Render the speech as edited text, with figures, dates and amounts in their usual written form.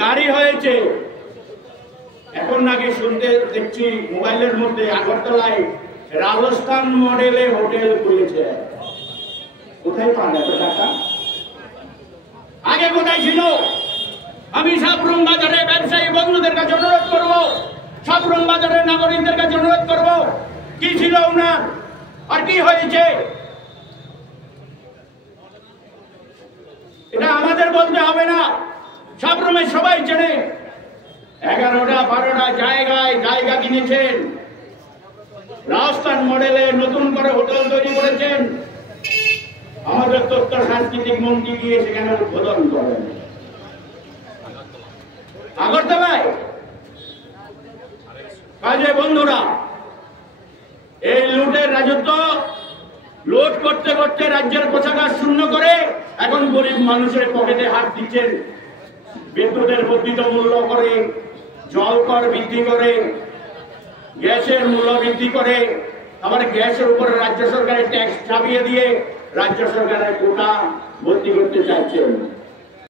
গাড়ি হয়েছে। এখন নাকি শুনতে দেখছি মোবাইলের মধ্যে আগরতলায় রাজস্থান মডেলে হোটেল খুলেছে। কোথায় পান এত টাকা? আগে কোথায় ছিল? আমি সাবরুম বাজারে ব্যবসায়ী বন্ধুদের কাছে অনুরোধ করব, সাবরুম বাজারের নাগরিকদের কাছে অনুরোধ করব, কি ছিল ওনার আর কি হয়েছে এটা আমাদের বলতে হবে না। সাবরুমে সবাই চেনে। 11টা 12টা জায়গা কিনেছেন, রাজস্থান মডেলে নতুন করে হোটেল তৈরি করেছেন। আমাদের তথ্য সাংস্কৃতিক মন্ত্রী গিয়ে সেখানে উদ্বোধন করেন আগরতলায়। কাজে বন্ধুরা, এই লুটের রাজত্ব লুট করতে করতে রাজ্যের কোষাগার শূন্য করে এখন গরিব মানুষের পকেটে হাত দিচ্ছেন। বিদ্যুতের বর্ধিত মূল্য করে, জল কর বৃদ্ধি করে, গ্যাসের মূল্য বৃদ্ধি করে, আবার গ্যাসের উপরে রাজ্য সরকারের ট্যাক্স চাপিয়ে দিয়ে রাজ্য সরকারের কোটা ভর্তি করতে চাইছেন।